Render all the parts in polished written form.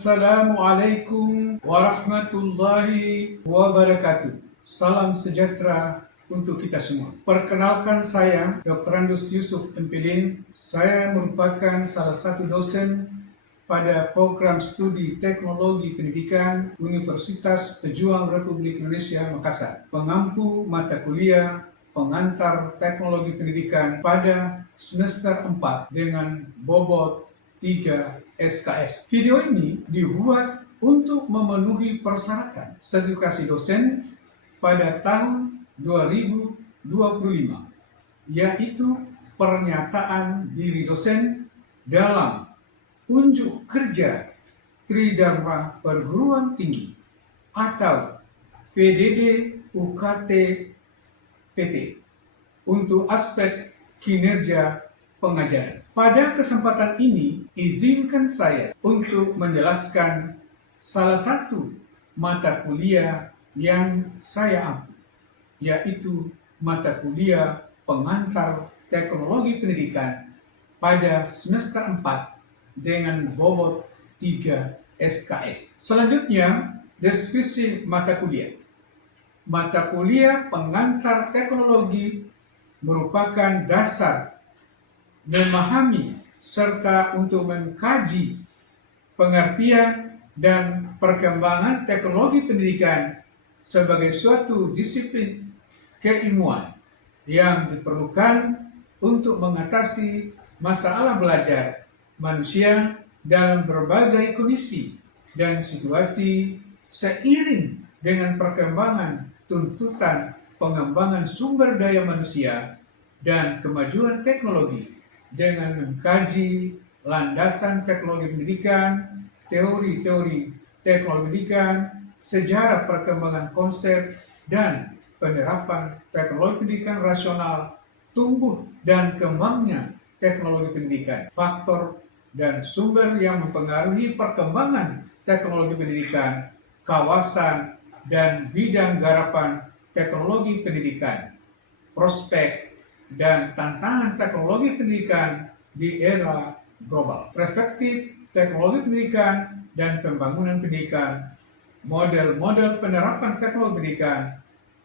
Assalamualaikum warahmatullahi wabarakatuh. Salam sejahtera untuk kita semua. Perkenalkan, saya Dr. Andus Yusuf MPD. Saya merupakan salah satu dosen pada program studi teknologi pendidikan Universitas Pejuang Republik Indonesia Makassar. Pengampu mata kuliah pengantar teknologi pendidikan pada semester 4 dengan bobot 3 SKS. Video ini dibuat untuk memenuhi persyaratan sertifikasi dosen pada tahun 2025, yaitu pernyataan diri dosen dalam unjuk kerja Tridharma Perguruan Tinggi atau PDD UKT PT untuk aspek kinerja pengajaran. Pada kesempatan ini, izinkan saya untuk menjelaskan salah satu mata kuliah yang saya ambil, yaitu mata kuliah pengantar teknologi pendidikan pada semester 4 dengan bobot 3 SKS. Selanjutnya, deskripsi mata kuliah. Mata kuliah pengantar teknologi merupakan dasar memahami serta untuk mengkaji pengertian dan perkembangan teknologi pendidikan sebagai suatu disiplin keilmuan yang diperlukan untuk mengatasi masalah belajar manusia dalam berbagai kondisi dan situasi seiring dengan perkembangan tuntutan pengembangan sumber daya manusia dan kemajuan teknologi, dengan mengkaji landasan teknologi pendidikan, teori-teori teknologi pendidikan, sejarah perkembangan konsep dan penerapan teknologi pendidikan rasional, tumbuh dan kembangnya teknologi pendidikan, faktor dan sumber yang mempengaruhi perkembangan teknologi pendidikan, kawasan dan bidang garapan teknologi pendidikan, prospek dan tantangan teknologi pendidikan di era global, perspektif teknologi pendidikan dan pembangunan pendidikan, model-model penerapan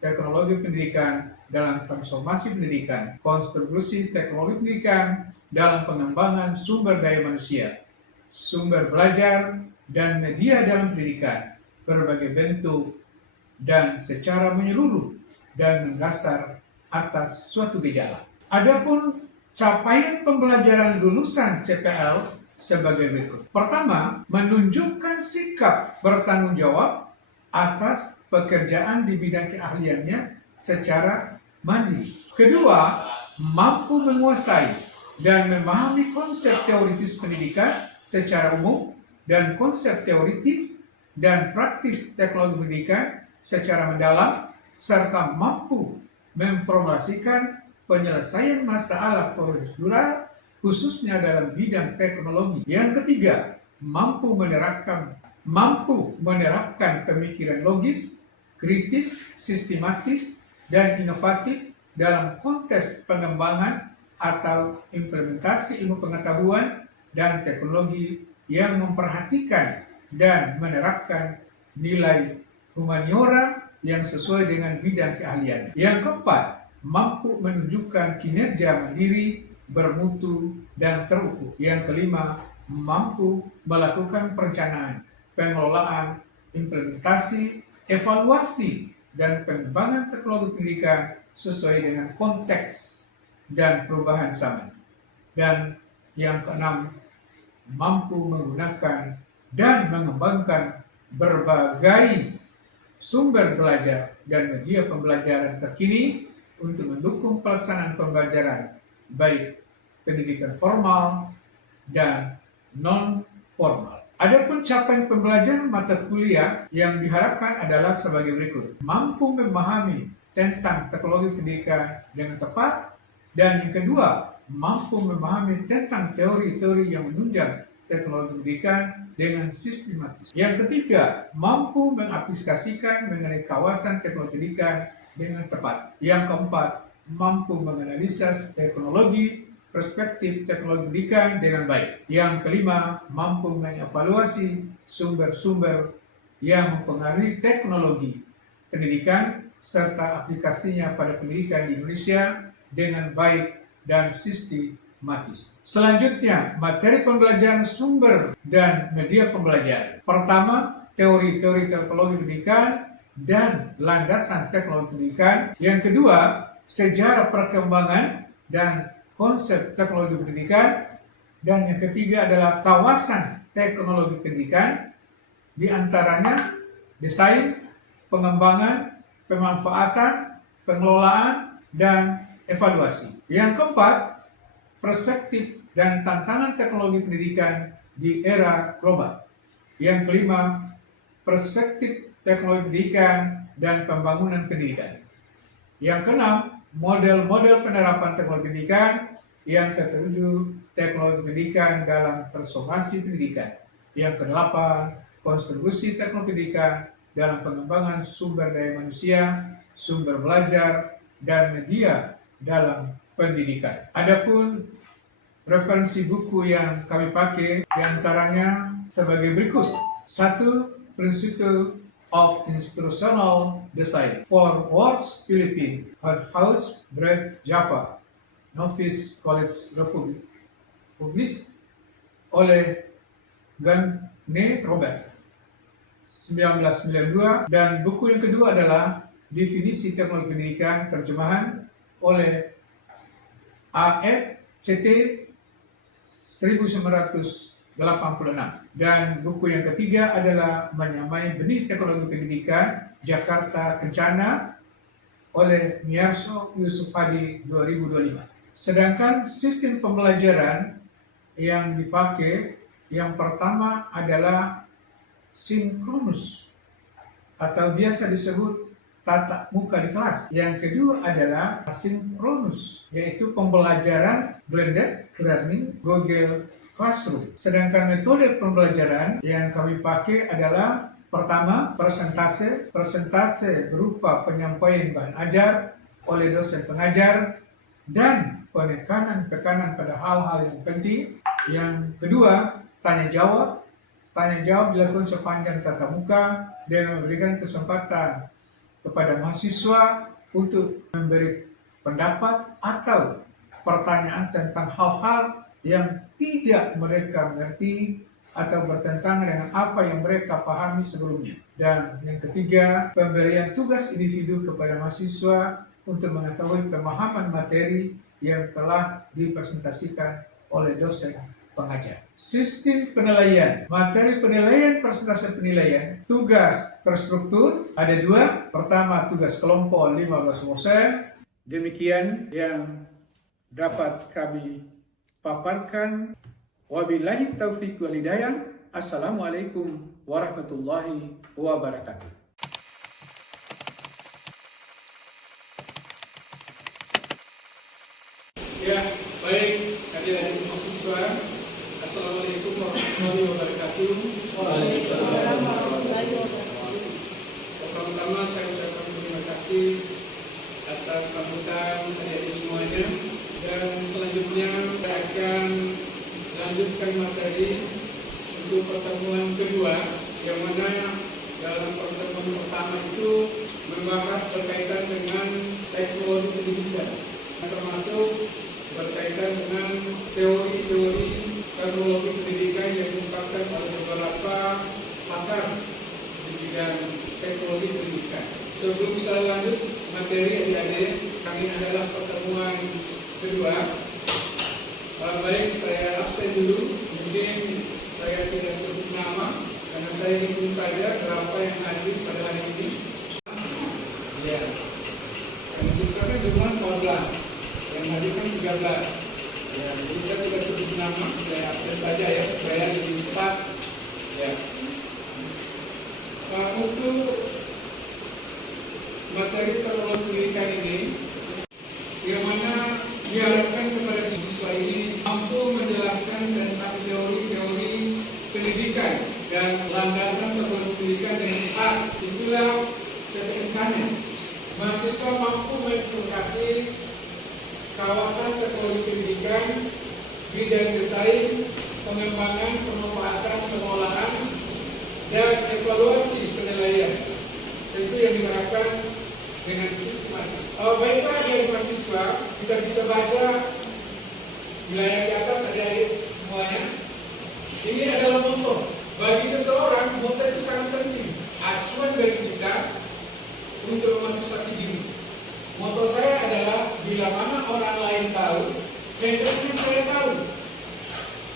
teknologi pendidikan dalam transformasi pendidikan, kontribusi teknologi pendidikan dalam pengembangan sumber daya manusia, sumber belajar dan media dalam pendidikan, berbagai bentuk dan secara menyeluruh dan mendasar atas suatu gejala. Adapun capaian pembelajaran lulusan CPL sebagai berikut. Pertama, menunjukkan sikap bertanggung jawab atas pekerjaan di bidang keahliannya secara mandiri. Kedua, mampu menguasai dan memahami konsep teoritis pendidikan secara umum dan konsep teoritis dan praktis teknologi pendidikan secara mendalam, serta mampu memformulasikan penyelesaian masalah prosedural khususnya dalam bidang teknologi. Yang ketiga, mampu menerapkan pemikiran logis, kritis, sistematis, dan inovatif dalam konteks pengembangan atau implementasi ilmu pengetahuan dan teknologi yang memperhatikan dan menerapkan nilai humaniora yang sesuai dengan bidang keahliannya. Yang keempat, mampu menunjukkan kinerja mandiri, bermutu, dan terukur. Yang kelima, mampu melakukan perencanaan, pengelolaan, implementasi, evaluasi, dan pengembangan teknologi pendidikan sesuai dengan konteks dan perubahan zaman. Dan yang keenam, mampu menggunakan dan mengembangkan berbagai sumber belajar dan media pembelajaran terkini untuk mendukung pelaksanaan pembelajaran baik pendidikan formal dan non-formal. Adapun capaian pembelajaran mata kuliah yang diharapkan adalah sebagai berikut. Mampu memahami tentang teknologi pendidikan dengan tepat, dan yang kedua, mampu memahami tentang teori-teori yang menunjang teknologi pendidikan dengan sistematis. Yang ketiga, mampu mengaplikasikan mengenai kawasan teknologi pendidikan dengan tepat. Yang keempat, mampu menganalisis teknologi perspektif teknologi pendidikan dengan baik. Yang kelima, mampu mengevaluasi sumber-sumber yang mempengaruhi teknologi pendidikan serta aplikasinya pada pendidikan di Indonesia dengan baik dan sistematis. Selanjutnya, materi pembelajaran sumber dan media pembelajaran. Pertama, teori-teori teknologi pendidikan dan landasan teknologi pendidikan. Yang kedua, sejarah perkembangan dan konsep teknologi pendidikan. Dan yang ketiga adalah kawasan teknologi pendidikan, di antaranya desain, pengembangan, pemanfaatan, pengelolaan, dan evaluasi. Yang keempat, perspektif dan tantangan teknologi pendidikan di era global. Yang kelima, perspektif teknologi pendidikan dan pembangunan pendidikan. Yang keenam, model-model penerapan teknologi pendidikan. Yang ketujuh, teknologi pendidikan dalam transformasi pendidikan. Yang kedelapan, kontribusi teknologi pendidikan dalam pengembangan sumber daya manusia, sumber belajar, dan media dalam pendidikan. Adapun referensi buku yang kami pakai diantaranya sebagai berikut. 1. Principle of Instructional Design for Words Philippines, House, Brest, Java, Novice College Republic, publis oleh Gane Robert 1992. Dan buku yang kedua adalah Definisi Teknologi Pendidikan, terjemahan oleh A.Ed CT 1986. Dan buku yang ketiga adalah Menyamai Benih Teknologi Pendidikan, Jakarta Kencana oleh Miarso Yusuf Hadi 2025. Sedangkan sistem pembelajaran yang dipakai yang pertama adalah sinkronus atau biasa disebut tatap muka di kelas. Yang kedua adalah asinkronus, yaitu pembelajaran blended learning Google Classroom. Sedangkan metode pembelajaran yang kami pakai adalah pertama, presentase. Presentase berupa penyampaian bahan ajar oleh dosen pengajar dan penekanan pada hal-hal yang penting. Yang kedua, tanya jawab. Tanya jawab dilakukan sepanjang tatap muka dengan memberikan kesempatan kepada mahasiswa untuk memberi pendapat atau pertanyaan tentang hal-hal yang tidak mereka mengerti atau bertentangan dengan apa yang mereka pahami sebelumnya. Dan yang ketiga, pemberian tugas individu kepada mahasiswa untuk mengetahui pemahaman materi yang telah dipresentasikan oleh dosen pengajar. Sistem penilaian, materi penilaian, persentase penilaian, tugas terstruktur ada dua. Pertama, tugas kelompok 15%. Demikian yang dapat kami paparkan. Wabillahi taufiq wal hidayah. Assalamualaikum warahmatullahi wabarakatuh. Ya, baik, adik-adik mahasiswa. Assalamualaikum warahmatullahi wabarakatuh. Waalaikumsalam warahmatullahi wabarakatuh. Pertama-tama saya ucapkan terima kasih atas sambutan adik-adik semuanya. Dan selanjutnya saya akan lanjutkan materi untuk pertemuan kedua, yang mana dalam pertemuan pertama itu membahas berkaitan dengan teknologi pendidikan, termasuk berkaitan dengan teori-teori teknologi pendidikan yang diungkapkan oleh beberapa pakar di bidang teknologi pendidikan. Sebelum saya lanjut materi adik-adik, kami adalah pertemuan kedua. Baik, saya absen dulu. Mungkin saya tidak sebut nama karena saya hitung saja berapa yang hadir pada hari ini. Ya, yang sisanya cuma 14, yang hadir kan 13. Ya, jadi saya tidak sebut nama, saya absen saja ya supaya lebih cepat. Ya. Untuk materi teknologi pendidikan ini, yang mana diharapkan kepada siswa ini mampu menjelaskan tentang teori-teori pendidikan dan landasan teknologi pendidikan dengan tepat. Itulah saya tekankan. Mahasiswa mampu mengintegrasi kawasan teknologi pendidikan, bidang desain, pengembangan, pemanfaatan, pengolahan, dan evaluasi penilaian. Tentu yang diharapkan dengan sistematis. Baiklah dari mahasiswa, kita bisa baca wilayah di atas adik-adik semuanya. Ini adalah moto. Bagi seseorang, moto itu sangat penting. Acuan dari kita untuk memotivasi diri. Moto saya adalah bila mana orang lain tahu, hendaknya saya tahu.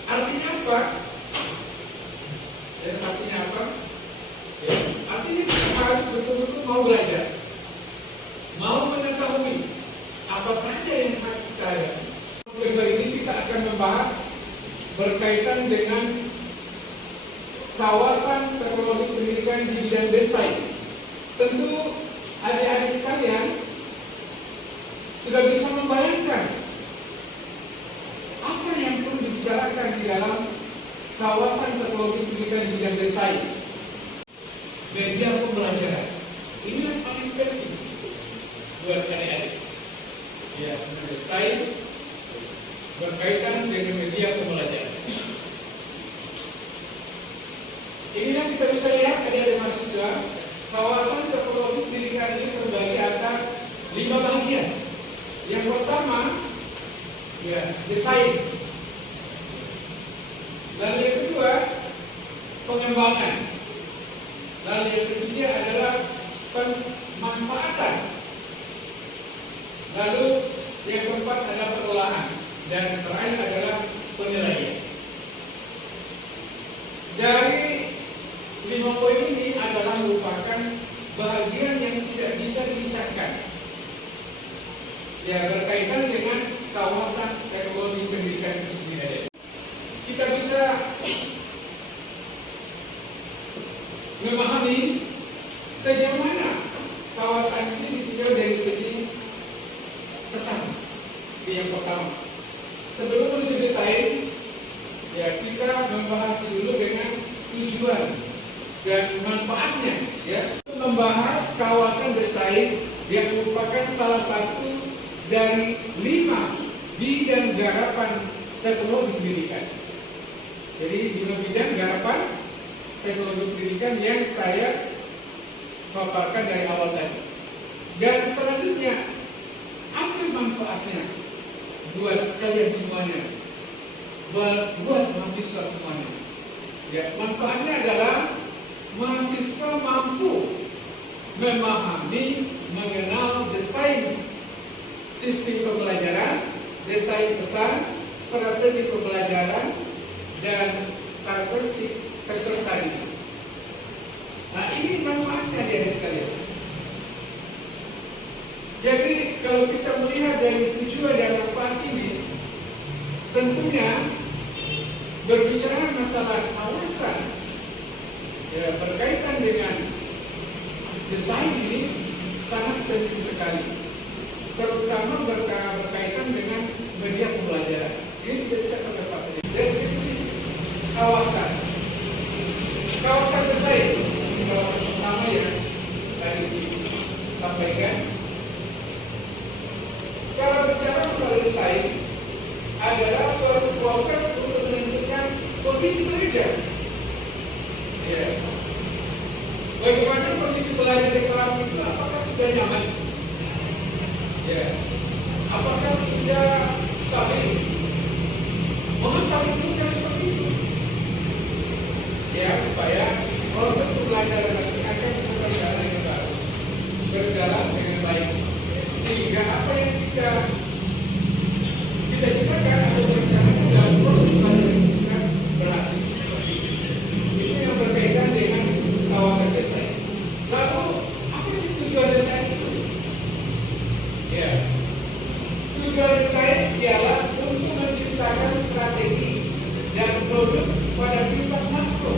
Artinya apa? Artinya apa? Ya, artinya kita harus betul-betul mau belajar, mau mengetahui apa saja yang harus kita hadapi. Kali ini kita akan membahas berkaitan dengan kawasan teknologi pendidikan di bidang desain. Tentu adik-adik sekalian sudah bisa membayangkan apa yang perlu dibicarakan di dalam kawasan teknologi pendidikan di bidang desain. Media pembelajaran ini yang paling penting buat adik-adik. Ya, desain berkaitan dengan media pembelajaran. Ini yang kita bisa lihat adik-adik mahasiswa, kawasan teknologi pendidikan ini terbagi atas 5 bagian. Yang pertama, ya, desain. Lalu yang kedua, pengembangan. Lalu yang ketiga adalah pemanfaatan. Lalu yang keempat adalah pengolahan. Dan yang terakhir adalah penilaian. Dari 5 poin ini adalah merupakan bagian yang tidak bisa dipisahkan. Ya, berkaitan dengan kawasan teknologi pendidikan itu sendiri. Kita bisa memahami sejauh mana kawasan ini ditinjau dari segi pesan. Yang pertama, sebelum menuju desain, ya kita membahas dulu dengan tujuan dan manfaatnya. Ya, membahas kawasan desain yang merupakan salah satu dari 5 bidang garapan teknologi pendidikan. Jadi 5 bidang garapan teknologi pendidikan yang saya paparkan dari awal tadi. Dan selanjutnya, apa manfaatnya buat kalian semuanya, buat mahasiswa semuanya? Ya, manfaatnya adalah mahasiswa mampu memahami, mengenal desain sistem pembelajaran, desain pesan, strategi pembelajaran, dan karakteristik peserta didik. Nah, ini manfaatnya dari sekalian. Jadi kalau kita melihat dari tujuan dan manfaat ini, tentunya berbicara masalah kawasan, ya, berkaitan dengan desain ini sangat penting sekali, terutama berkaitan dengan media pembelajaran. Ini tidak bisa kita lepas. Deskripsi kawasan desain, kawasan pertama yang tadi disampaikan. Kalau bicara masalah desain adalah suatu proses untuk menentukan kondisi belajar. Ya. Bagaimana kondisi belajar di kelas itu? Apakah sudah nyaman? Ya. Apakah sudah stabil? Mengapa disebutkan seperti itu? Ya, supaya proses pembelajaran nanti akan bisa berjalan dengan baik, berjalan dengan baik, sehingga apa yang kita cita-citakan atau rencanakan dalam proses pembelajaran bisa berhasil. Ini yang berkaitan dengan kawasan desain. Lalu, apa sih tujuan desain itu? Ya, tujuan desain ialah untuk menciptakan strategi dan produk pada tingkat makro.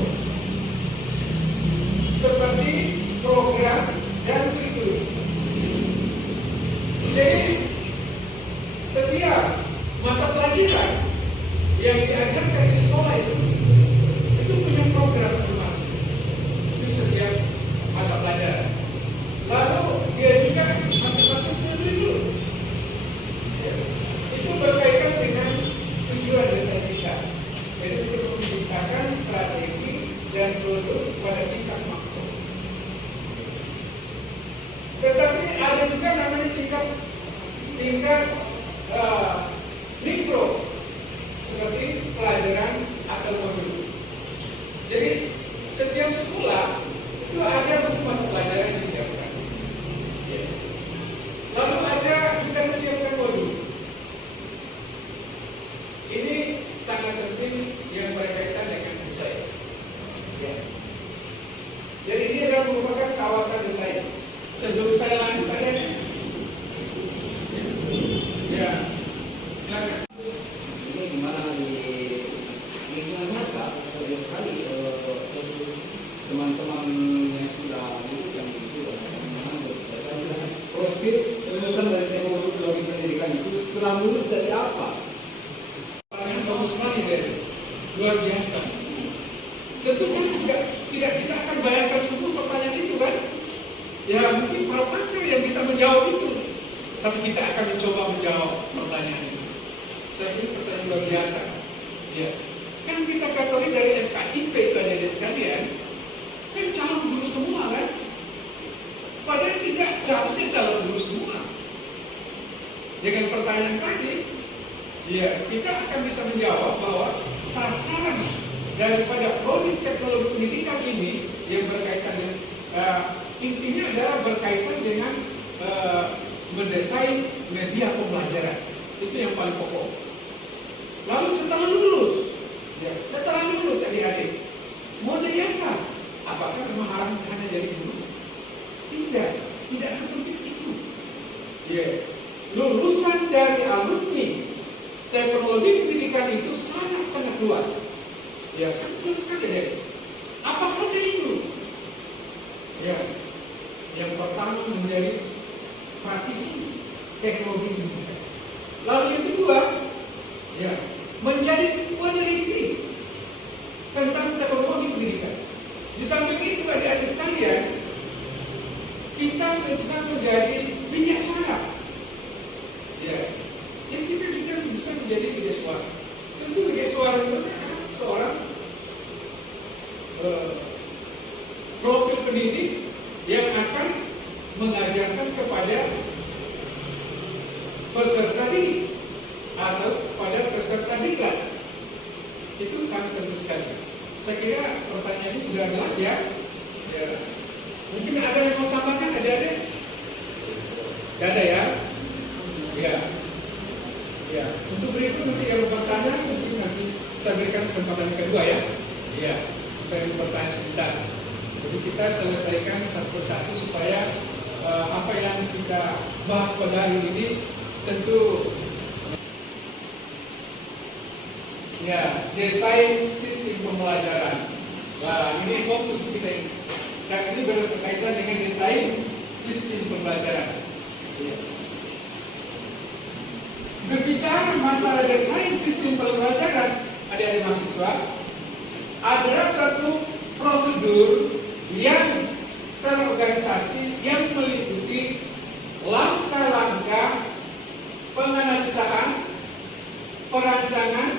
itu ada buku pelajaran yang disiapkan. Ya. Lalu ada kita disiapkan modul. Ini sangat penting yang berkaitan dengan desain. Ya. Jadi ini adalah merupakan kawasan desain. Sebelum saya lanjut tadi, ya, silakan. Ini gimana di lingkungan mereka? Banyak sekali teman-teman yang sudah lulus yang itu profil lulusan dari teknologi pendidikan itu setelah lulus dari apa? Yang bagus sekali dari luar biasa. Tentu kan tidak kita akan bayangkan semua pertanyaan itu kan? Ya mungkin para pakar yang bisa menjawab itu, tapi kita akan mencoba menjawab pertanyaan itu. Saya ini pertanyaan luar biasa. Ya, kan kita ketahui dari FKIP tadi sekalian, kan calon guru semua kan? Padahal tidak seharusnya calon guru semua. Dengan pertanyaan tadi, ya kita akan bisa menjawab bahwa sasaran daripada prodi teknologi pendidikan ini yang berkaitan dengan intinya adalah berkaitan dengan mendesain media pembelajaran. Itu yang paling pokok. Lalu setelah lulus adik-adik mau jadi apa? Apakah memang harus hanya jadi guru? Tidak sesempit itu. Ya, lulusan dari alumni teknologi pendidikan itu sangat luas. Ya, sangat luas sekali deh. Apa saja itu? Ya, yang pertama menjadi praktisi teknologi pendidikan. Lalu yang kedua, ya, menjadi peneliti tentang teknologi pendidikan. Di samping itu adik-adik sekalian, kita bisa menjadi bidyaswara. Ya, yang kita juga bisa menjadi bidyaswara. Tentu bidyaswara itu adalah seorang profil pendidik yang akan mengajarkan kepada peserta didik atau kepada peserta diklat. Itu sangat penting sekali. Saya kira pertanyaan ini sudah jelas ya. Ya. Mungkin ada yang mau tambahkan, ada? Tidak ada ya? Ya. Ya. Untuk berikut nanti yang bertanya mungkin nanti saya berikan kesempatan kedua ya. Ya. Saya bertanya sebentar. Jadi kita selesaikan satu persatu supaya apa yang kita bahas pada hari ini tentu ya, desain sistem pembelajaran. Nah, ini fokus kita ini. Dan ini berkaitan dengan desain sistem pembelajaran. Ya. Berbicara masalah desain sistem pembelajaran, adik-adik mahasiswa, adalah suatu prosedur yang terorganisasi yang meliputi langkah-langkah penganalisaan, perancangan,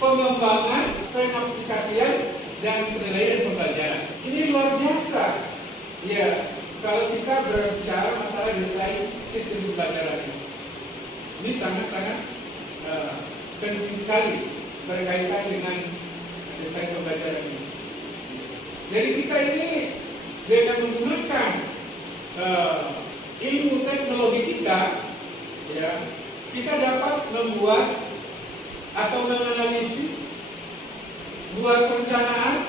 pengembangan, pengaplikasian, dan penilaian pembelajaran. Ini luar biasa. Ya, kalau kita berbicara masalah desain sistem pembelajaran ini sangat-sangat penting sekali berkaitan dengan desain pembelajaran ini. Jadi kita ini dengan menggunakan ilmu teknologi kita, ya, kita dapat membuat atau menganalisis, buat perencanaan,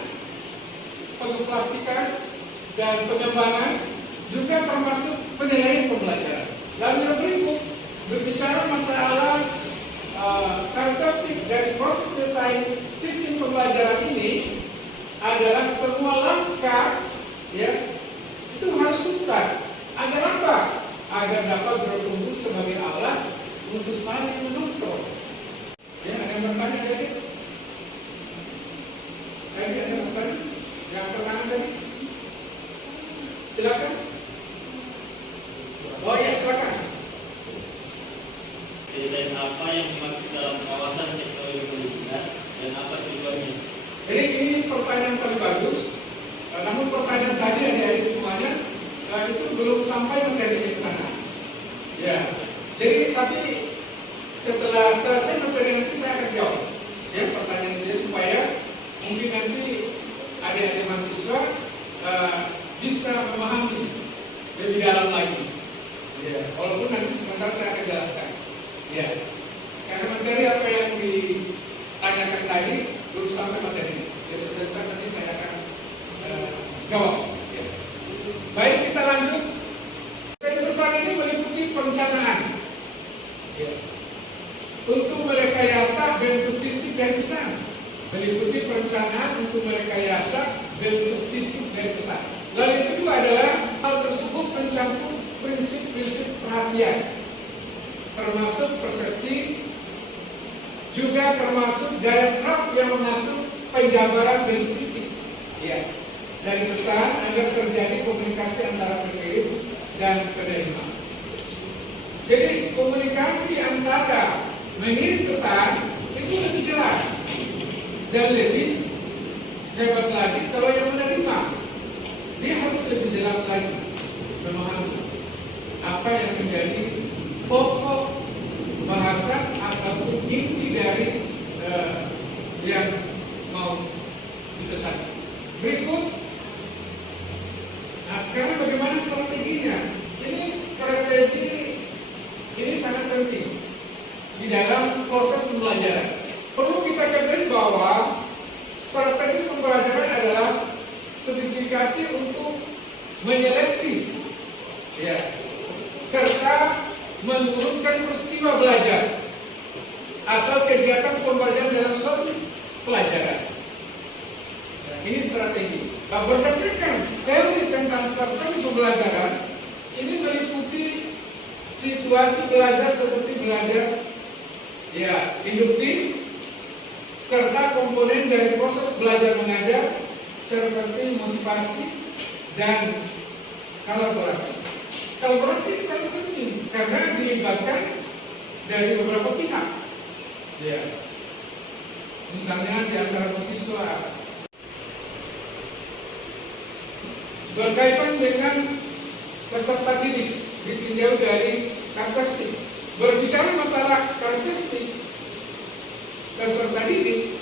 pengeplastikan, dan pengembangan, juga termasuk penilaian pembelajaran. Lalu yang berikut berbicara masalah karakteristik dari proses desain sistem pembelajaran ini adalah semua langkah, ya, itu harus tuntas. Agar apa? Agar dapat bertumbuh sebagai alat untuk saling mengontrol. Ya, ada yang bertanya tadi? Ada yang bertanya? Yang pertanyaan tadi? Silakan. Oh ya, silakan. Desain apa yang dimaksud dalam kawasan teknologi pendidikan dan apa tujuannya? Jadi ini pertanyaan paling bagus. Namun pertanyaan tadi adik-adik semuanya itu belum sampai materinya ke sana. Ya. Jadi tapi setelah selesai materi nanti saya akan jawab ya pertanyaan ini supaya mungkin nanti adik-adik mahasiswa bisa memahami lebih dalam lagi. Ya, walaupun nanti sebentar saya akan jelaskan. Ya, karena materi apa yang ditanyakan tadi belum sampai materi. Jadi sebentar nanti saya akan jawab. Ya. Baik, kita lanjut. Set besar ini meliputi perencanaan. Ya. Untuk merekayasa bentuk fisik dan pesan. Meliputi perencanaan untuk merekayasa bentuk fisik dan pesan. Lalu yang kedua adalah hal tersebut mencakup prinsip-prinsip perhatian, termasuk persepsi, juga termasuk daya serap yang mengatur penjabaran bentuk fisik. Ya. Dari pesan agar terjadi komunikasi antara pengirim dan penerima. Jadi komunikasi antara mengirim pesan itu lebih jelas dan lebih hebat lagi kalau yang menerima. Dia harus lebih jelas lagi memahami apa yang menjadi pokok bahasa ataupun inti dari yang mau dipesan. Berikut. Nah, sekarang bagaimana strateginya? Ini strategi ini sangat penting di dalam proses pembelajaran. Perlu kita ketahui bahwa strategi pembelajaran adalah spesifikasi untuk menyeleksi, ya, serta menurunkan peristiwa belajar atau kegiatan pembelajaran dalam suatu pelajaran. Nah, ini strategi. Nah, berdasarkan teori tentang strategi pembelajaran, ini meliputi situasi belajar seperti belajar, ya, induktif, serta komponen dari proses belajar mengajar seperti motivasi dan kolaborasi. Kolaborasi sangat penting karena dilibatkan dari beberapa pihak. Ya. Misalnya di antara mahasiswa. Berkaitan dengan peserta didik ditinjau dari karakteristik. Berbicara masalah karakteristik peserta didik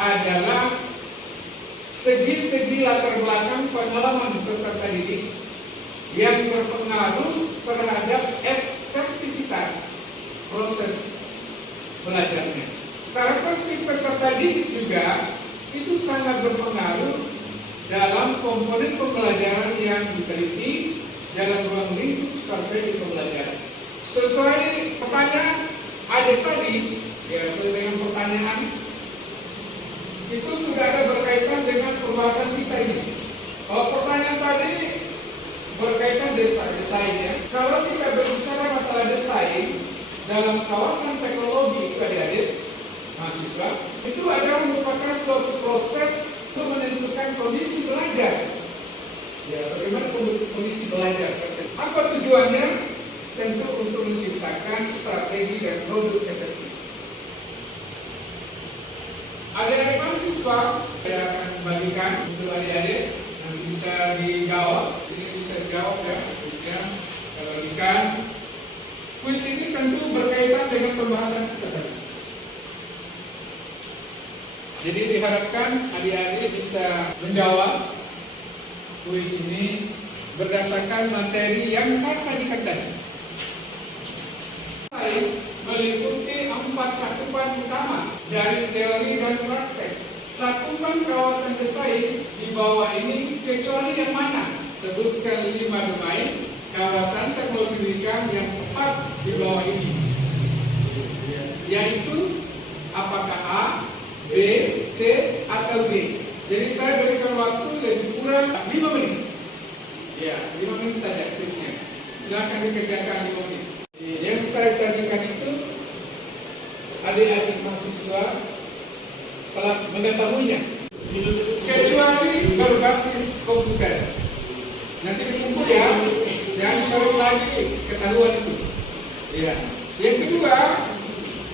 adalah segi-segi latar belakang pengalaman peserta didik yang berpengaruh terhadap efektivitas proses belajarnya. Karakteristik peserta didik juga itu sangat berpengaruh dalam komponen pembelajaran yang diteliti dalam ruang lingkup strategi pembelajaran. Sesuai pertanyaan adik tadi, ya, sesuai dengan pertanyaan itu sudah ada berkaitan dengan pembahasan kita ini. Kalau pertanyaan tadi berkaitan desain, ya. Kalau kita berbicara masalah desain dalam kawasan teknologi adik-adik mahasiswa, itu adalah merupakan suatu proses untuk menentukan kondisi belajar. Ya, bagaimana kondisi belajar? Apa tujuannya? Tentu untuk menciptakan strategi dan produk efektif. Adik-adik mahasiswa, saya akan bagikan untuk adik-adik nanti bisa dijawab. Ini bisa dijawab, ya. Khususnya saya bagikan. Kuis ini tentu berkaitan dengan pembahasan kita tadi. Jadi diharapkan adik-adik bisa menjawab kuis ini berdasarkan materi yang saya sajikan tadi. Saya meliputi 4 cakupan utama dari teori dan praktek. Cakupan kawasan desain di bawah ini kecuali yang mana? Sebutkan 5 domain kawasan teknologi pendidikan yang tepat di bawah ini. Yaitu apakah A, B, C, atau D. Jadi saya berikan waktu lebih kurang 5 menit. Ya, 5 menit saja kuisnya. Silakan dikerjakan 5 menit. Yang saya sajikan itu adik-adik mahasiswa telah mengetahuinya, kecuali berbasis komputer. Nanti dikumpul, ya, jangan dicoret lagi ketahuan itu. Ya. Yang kedua,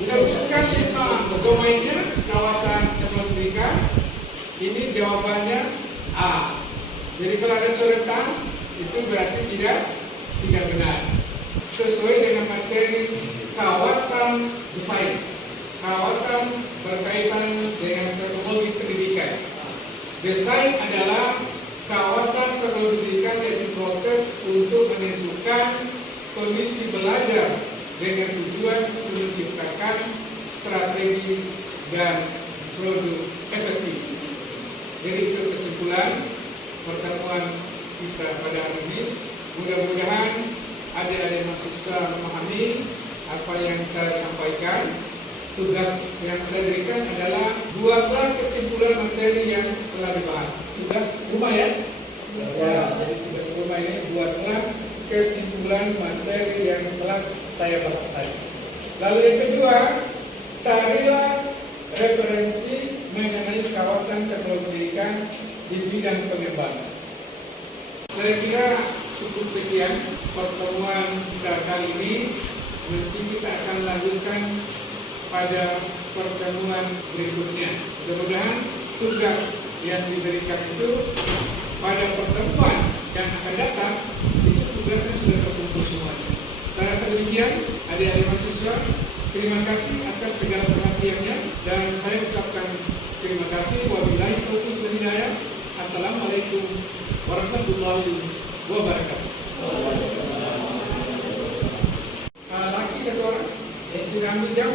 sebutkan 5 domainnya kawasan teknologi pendidikan. Ini jawabannya A. Jadi kalau ada coretan itu berarti tidak benar. Sesuai dengan materi kawasan desain. Kawasan berkaitan dengan teknologi pendidikan. Desain adalah kawasan perlu diberikan yaitu proses untuk menentukan kondisi belajar dengan tujuan untuk menciptakan strategi dan produk efektif. Jadi itu kesimpulan pertemuan kita pada hari ini. Mudah-mudahan adik-adik mahasiswa memahami apa yang saya sampaikan. Tugas yang saya berikan adalah buatlah kesimpulan materi yang telah dibahas. Tugas rumah ya? Ya, jadi tugas rumah ini buatlah kesimpulan materi yang telah saya bahas tadi. Lalu yang kedua, carilah referensi mengenai kawasan teknologi pendidikan di bidang pengembangan. Saya kira cukup sekian pertemuan kita kali ini. Nanti kita akan lanjutkan pada pertemuan berikutnya. Mudah-mudahan tugas yang diberikan itu pada pertemuan yang akan datang itu tugasnya sudah terkumpul semuanya. Saya rasa demikian, adik-adik mahasiswa. Terima kasih atas segala perhatiannya dan saya ucapkan terima kasih. Wabillahi taufiq wal hidayah. Assalamualaikum warahmatullahi wabarakatuh. Laki satu orang sudah ambil jam.